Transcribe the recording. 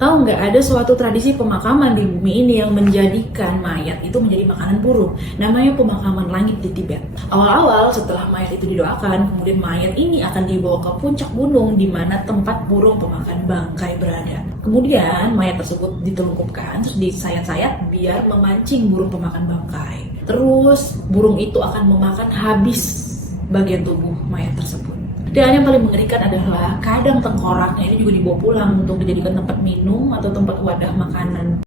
Tahu nggak, ada suatu tradisi pemakaman di bumi ini yang menjadikan mayat itu menjadi makanan burung. Namanya pemakaman langit di Tibet. Awal-awal setelah mayat itu didoakan, kemudian mayat ini akan dibawa ke puncak gunung di mana tempat burung pemakan bangkai berada. Kemudian mayat tersebut ditelungkupkan, terus disayat-sayat biar memancing burung pemakan bangkai. Terus burung itu akan memakan habis bagian tubuh mayat tersebut. Dan yang paling mengerikan adalah kadang tengkoraknya ini juga dibawa pulang untuk dijadikan tempat minum atau tempat wadah makanan.